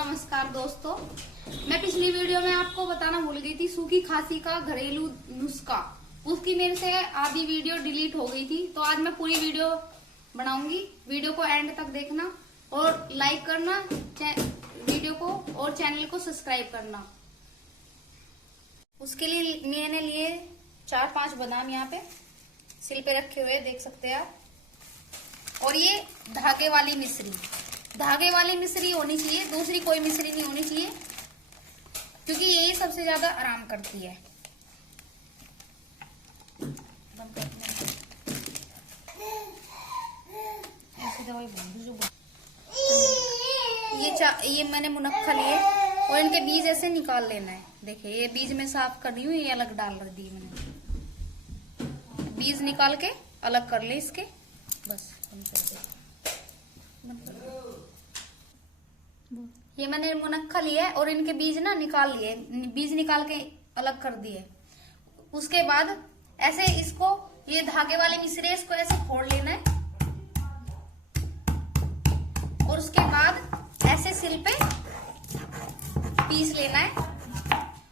नमस्कार दोस्तों। मैं पिछली वीडियो में आपको बताना भूल गई थी सूखी खांसी का घरेलू नुस्खा। उसकी मेरे से आधी वीडियो डिलीट हो गई थी, तो आज मैं पूरी वीडियो बनाऊंगी। वीडियो को एंड तक देखना और लाइक करना वीडियो को और चैनल को सब्सक्राइब करना। उसके लिए मैंने लिए 4-5 बादाम यहाँ पे सिल पे रखे हुए देख सकते हैं आप। और ये धागे वाली मिश्री होनी चाहिए, दूसरी कोई मिश्री नहीं होनी चाहिए, क्योंकि यही सबसे ज्यादा आराम करती है। ये मैंने मुनक्का लिए और इनके बीज ऐसे निकाल लेना है। देखिए ये बीज मैं साफ कर रही हूँ, ये अलग डाल दी मैंने। बीज निकाल के अलग कर ले इसके, बस बंद कर दे। ये मैंने मुनक्का लिया है और इनके बीज ना निकाल लिए, बीज निकाल के अलग कर दिए। उसके बाद ऐसे इसको, ये धागे वाली मिश्री इसको ऐसे फोड़ लेना है और उसके बाद ऐसे सिल पे पीस लेना है।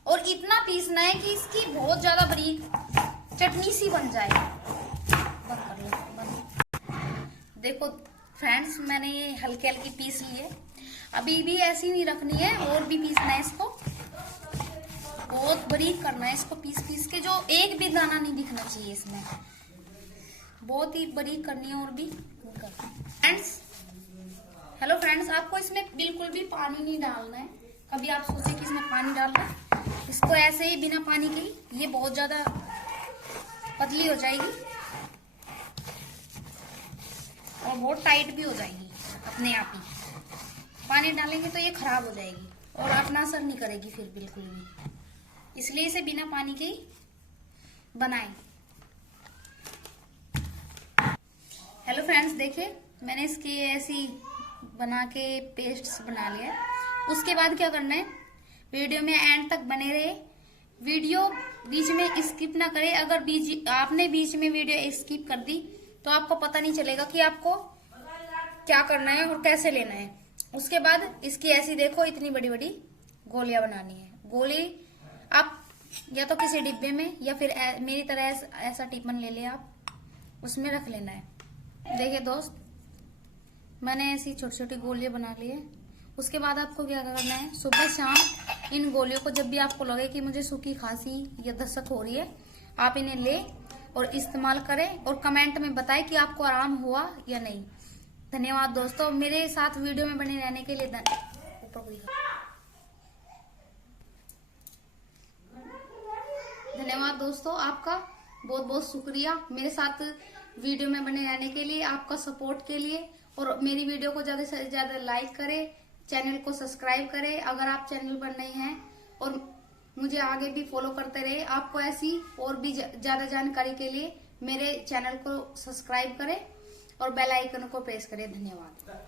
और इतना पीसना है कि इसकी बहुत ज्यादा बारीक चटनी सी बन जाए। बंद कर लो, बंद। देखो फ्रेंड्स, मैंने ये हल्की हल्की पीस ली है। अभी भी ऐसी नहीं रखनी है, और भी पीसना है इसको, बहुत बारीक करना है इसको। पीस पीस के जो एक भी दाना नहीं दिखना चाहिए इसमें, बहुत ही बारीक करनी है। और भी फ्रेंड्स, हेलो फ्रेंड्स, आपको इसमें बिल्कुल भी पानी नहीं डालना है। कभी आप सोचे कि इसमें पानी डालना है, इसको ऐसे ही बिना पानी के ही, ये बहुत ज्यादा पतली हो जाएगी और बहुत टाइट भी हो जाएगी अपने आप ही। पानी डालेंगे तो ये खराब हो जाएगी और अपना असर नहीं करेगी फिर बिल्कुल भी। इसलिए इसे बिना पानी के ही बनाएं। हेलो फ्रेंड्स, देखिए मैंने इसकी ऐसी बना के पेस्ट बना लिया। उसके बाद क्या करना है, वीडियो में एंड तक बने रहे, वीडियो बीच में स्किप ना करें। अगर आपने बीच में वीडियो स्किप कर दी तो आपको पता नहीं चलेगा कि आपको क्या करना है और कैसे लेना है। उसके बाद इसकी ऐसी देखो इतनी बड़ी बड़ी गोलियां बनानी है। गोली आप या तो किसी डिब्बे में या फिर मेरी तरह ऐसा टिफिन ले लिया आप, उसमें रख लेना है। देखिए दोस्त, मैंने ऐसी छोटी छोटी गोलियां बना ली है। उसके बाद आपको क्या करना है, सुबह शाम इन गोलियों को, जब भी आपको लगे कि मुझे सूखी खांसी या दस्तक हो रही है, आप इन्हें ले और इस्तेमाल करें और कमेंट में बताएं कि आपको आराम हुआ या नहीं। धन्यवाद दोस्तों, मेरे साथ वीडियो में बने रहने के लिए धन्यवाद दोस्तों, आपका बहुत बहुत शुक्रिया मेरे साथ वीडियो में बने रहने के लिए, आपका सपोर्ट के लिए। और मेरी वीडियो को ज्यादा से ज्यादा लाइक करें, चैनल को सब्सक्राइब करें अगर आप चैनल पर नए हैं, और मुझे आगे भी फॉलो करते रहे। आपको ऐसी और भी ज्यादा जानकारी के लिए मेरे चैनल को सब्सक्राइब करें और बेल आइकन को प्रेस करें। धन्यवाद।